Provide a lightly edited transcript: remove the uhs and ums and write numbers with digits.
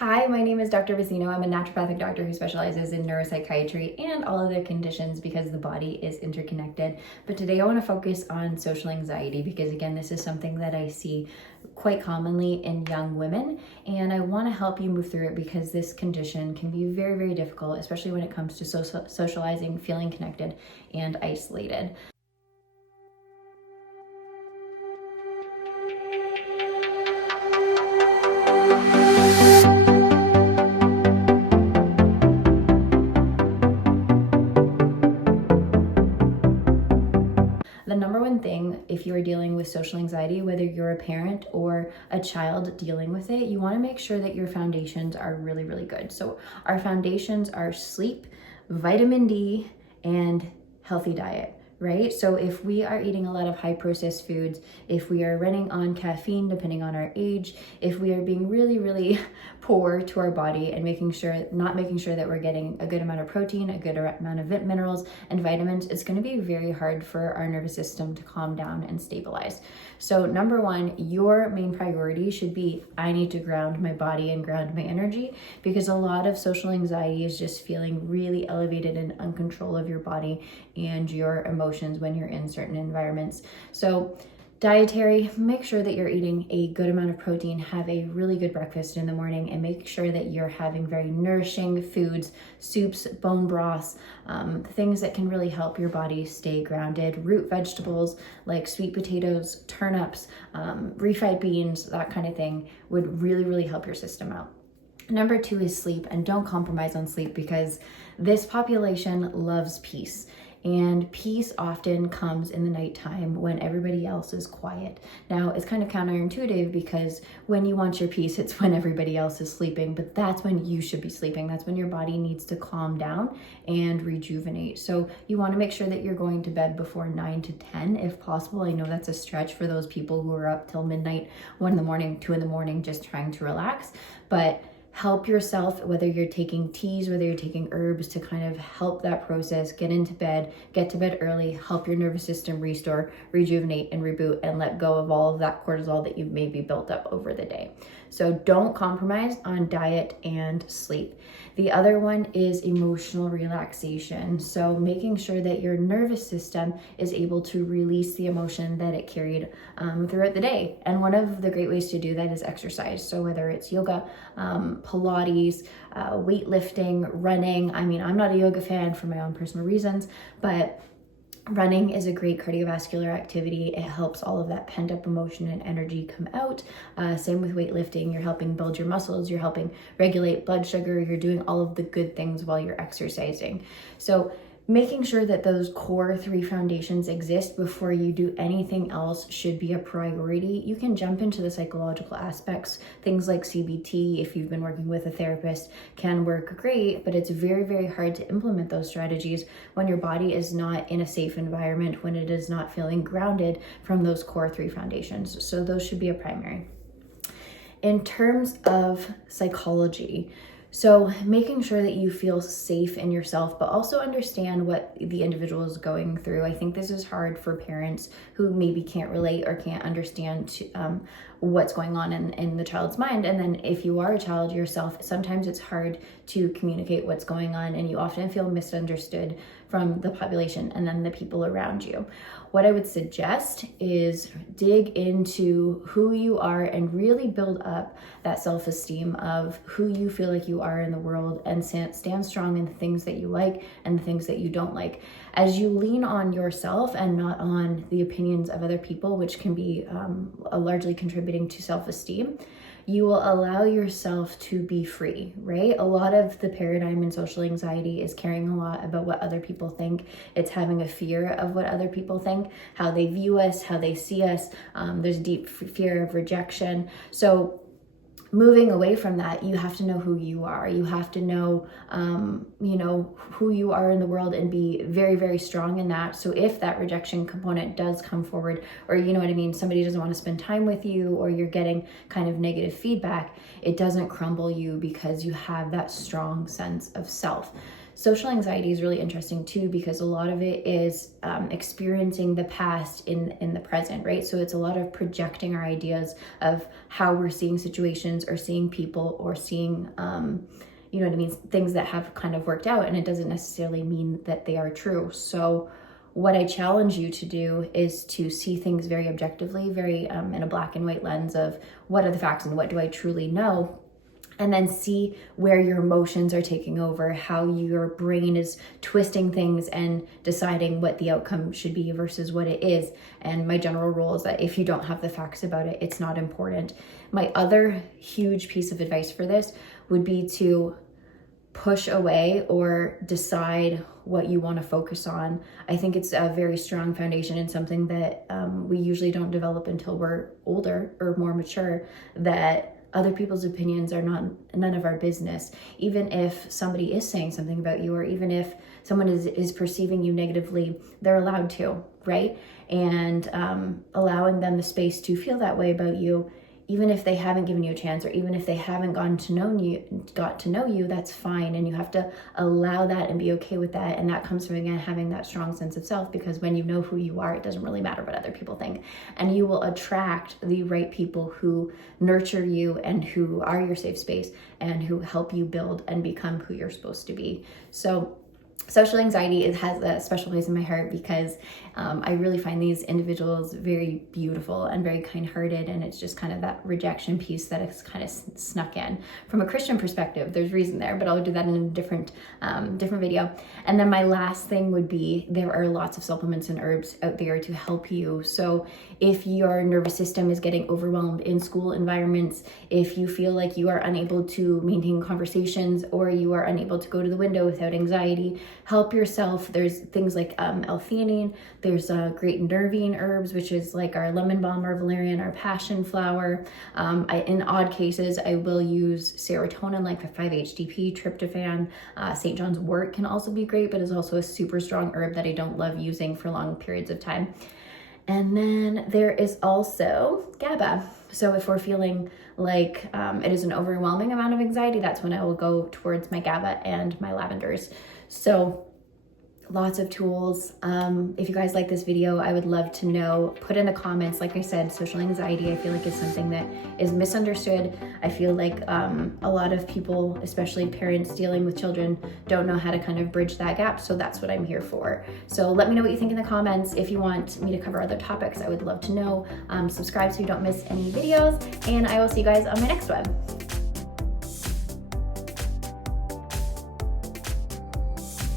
Hi, my name is Dr. Vicino. I'm a naturopathic doctor who specializes in neuropsychiatry and all other conditions because the body is interconnected. But today I want to focus on social anxiety because, again, this is something that I see quite commonly in young women, and I want to help you move through it because this condition can be very, very difficult, especially when it comes to socializing, feeling connected, and isolated. The number one thing, if you are dealing with social anxiety, whether you're a parent or a child dealing with it, you want to make sure that your foundations are really, really good. So our foundations are sleep, vitamin D, and healthy diet, right? So if we are eating a lot of high processed foods, if we are running on caffeine, depending on our age, if we are being really, really poor to our body and not making sure that we're getting a good amount of protein, a good amount of minerals and vitamins, it's going to be very hard for our nervous system to calm down and stabilize. So number one, your main priority should be, I need to ground my body and ground my energy, because a lot of social anxiety is just feeling really elevated and uncontrol of your body and your emotions when you're in certain environments. So dietary, make sure that you're eating a good amount of protein, have a really good breakfast in the morning, and make sure that you're having very nourishing foods, soups, bone broths, things that can really help your body stay grounded. Root vegetables like sweet potatoes, turnips, refried beans, that kind of thing would really, really help your system out. Number two is sleep, and don't compromise on sleep because this population loves peace. And peace often comes in the nighttime when everybody else is quiet. Now, it's kind of counterintuitive because when you want your peace, it's when everybody else is sleeping, but that's when you should be sleeping. That's when your body needs to calm down and rejuvenate. So you want to make sure that you're going to bed before 9 to 10 if possible. I know that's a stretch for those people who are up till midnight, 1 in the morning, 2 in the morning, just trying to relax, but help yourself, whether you're taking teas, whether you're taking herbs, to kind of help that process, get to bed early, help your nervous system restore, rejuvenate, and reboot, and let go of all of that cortisol that you've maybe built up over the day. So don't compromise on diet and sleep. The other one is emotional relaxation. So making sure that your nervous system is able to release the emotion that it carried throughout the day. And one of the great ways to do that is exercise. So whether it's yoga, Pilates, weightlifting, running. I mean, I'm not a yoga fan for my own personal reasons, but running is a great cardiovascular activity. It helps all of that pent up emotion and energy come out. Same with weightlifting. You're helping build your muscles. You're helping regulate blood sugar. You're doing all of the good things while you're exercising. So making sure that those core 3 foundations exist before you do anything else should be a priority. You can jump into the psychological aspects. Things like CBT, if you've been working with a therapist, can work great, but it's very, very hard to implement those strategies when your body is not in a safe environment, when it is not feeling grounded from those core 3 foundations. So those should be a primary. In terms of psychology, so making sure that you feel safe in yourself, but also understand what the individual is going through. I think this is hard for parents who maybe can't relate or can't understand what's going on in the child's mind. And then if you are a child yourself, sometimes it's hard to communicate what's going on, and you often feel misunderstood from the population and then the people around you. What I would suggest is dig into who you are and really build up that self-esteem of who you feel like you are in the world, and stand strong in the things that you like and the things that you don't like. As you lean on yourself and not on the opinions of other people, which can be largely contributing to self-esteem, you will allow yourself to be free, right? A lot of the paradigm in social anxiety is caring a lot about what other people think. It's having a fear of what other people think, how they view us, how they see us. There's deep fear of rejection. So moving away from that, you have to know who you are. You have to know, who you are in the world and be very, very strong in that. So if that rejection component does come forward, or somebody doesn't want to spend time with you, or you're getting kind of negative feedback, it doesn't crumble you because you have that strong sense of self. Social anxiety is really interesting too, because a lot of it is experiencing the past in the present, right? So it's a lot of projecting our ideas of how we're seeing situations or seeing people or seeing, you know what I mean, things that have kind of worked out, and it doesn't necessarily mean that they are true. So what I challenge you to do is to see things very objectively, very in a black and white lens of what are the facts and what do I truly know, and then see where your emotions are taking over, how your brain is twisting things and deciding what the outcome should be versus what it is. And my general rule is that if you don't have the facts about it, it's not important. My other huge piece of advice for this would be to push away or decide what you want to focus on. I think it's a very strong foundation and something that we usually don't develop until we're older or more mature, that other people's opinions are none of our business. Even if somebody is saying something about you, or even if someone is perceiving you negatively, they're allowed to, right? And allowing them the space to feel that way about you, even if they haven't given you a chance, or even if they haven't got to know you, that's fine. And you have to allow that and be okay with that. And that comes from, again, having that strong sense of self, because when you know who you are, it doesn't really matter what other people think. And you will attract the right people who nurture you and who are your safe space and who help you build and become who you're supposed to be. So social anxiety, it has a special place in my heart, because I really find these individuals very beautiful and very kind-hearted, and it's just kind of that rejection piece that is kind of snuck in. From a Christian perspective, there's reason there, but I'll do that in a different video. And then my last thing would be, there are lots of supplements and herbs out there to help you. So if your nervous system is getting overwhelmed in school environments, if you feel like you are unable to maintain conversations, or you are unable to go to the window without anxiety, help yourself. There's things like L-theanine. There's great nervine herbs, which is like our lemon balm, our valerian, our passion flower. In odd cases, I will use serotonin, like the 5-HTP, tryptophan. St. John's wort can also be great, but is also a super strong herb that I don't love using for long periods of time. And then there is also GABA. So if we're feeling like it is an overwhelming amount of anxiety, that's when I will go towards my GABA and my lavenders. So lots of tools. If you guys like this video, I would love to know. Put in the comments. Like I said, social anxiety, I feel like, is something that is misunderstood. I feel like a lot of people, especially parents dealing with children, don't know how to kind of bridge that gap. So that's what I'm here for. So let me know what you think in the comments. If you want me to cover other topics, I would love to know. Subscribe so you don't miss any videos, and I will see you guys on my next one.